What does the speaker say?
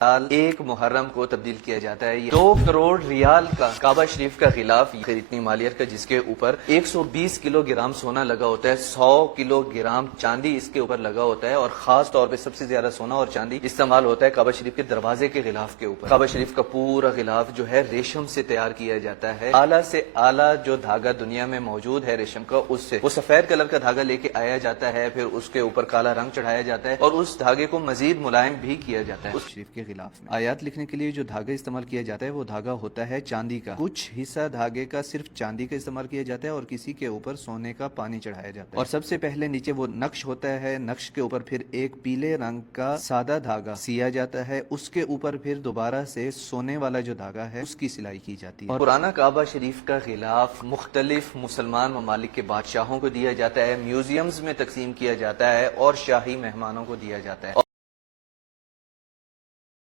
साल एक मुहर्रम को तब्दील किया जाता है। ये 2 करोड़ रियाल का काबा शरीफ का खिलाफ इतनी मालियत का, जिसके ऊपर 120 किलोग्राम सोना लगा होता है, 100 किलोग्राम चांदी इसके ऊपर लगा होता है, और खास तौर पे सबसे ज्यादा सोना और चांदी इस्तेमाल होता है काबा शरीफ के दरवाजे के गिलाफ के ऊपर। काबा शरीफ का पूरा गिलाफ जो है रेशम से तैयार किया जाता है। आला से आला जो धागा दुनिया में मौजूद है रेशम का, उससे वो सफेद कलर का धागा लेके आया जाता है, फिर उसके ऊपर काला रंग चढ़ाया जाता है और उस धागे को मजीद मुलायम भी किया जाता है। उस शरीफ के खिलाफ में आयात लिखने के लिए जो धागा इस्तेमाल किया जाता है वो धागा होता है चांदी का। कुछ हिस्सा धागे का सिर्फ चांदी का इस्तेमाल किया जाता है और किसी के ऊपर सोने का पानी चढ़ाया जाता है। और सबसे पहले नीचे वो नक्श होता है, नक्श के ऊपर फिर एक पीले रंग का सादा धागा सिया जाता है, उसके ऊपर फिर दोबारा से सोने वाला जो धागा है उसकी सिलाई की जाती है। और पुराना काबा शरीफ का खिलाफ मुख्तलिफ मुसलमान ममालिक के बादशाहों को दिया जाता है, म्यूजियम्स में तकसीम किया जाता है और शाही मेहमानों को दिया जाता है।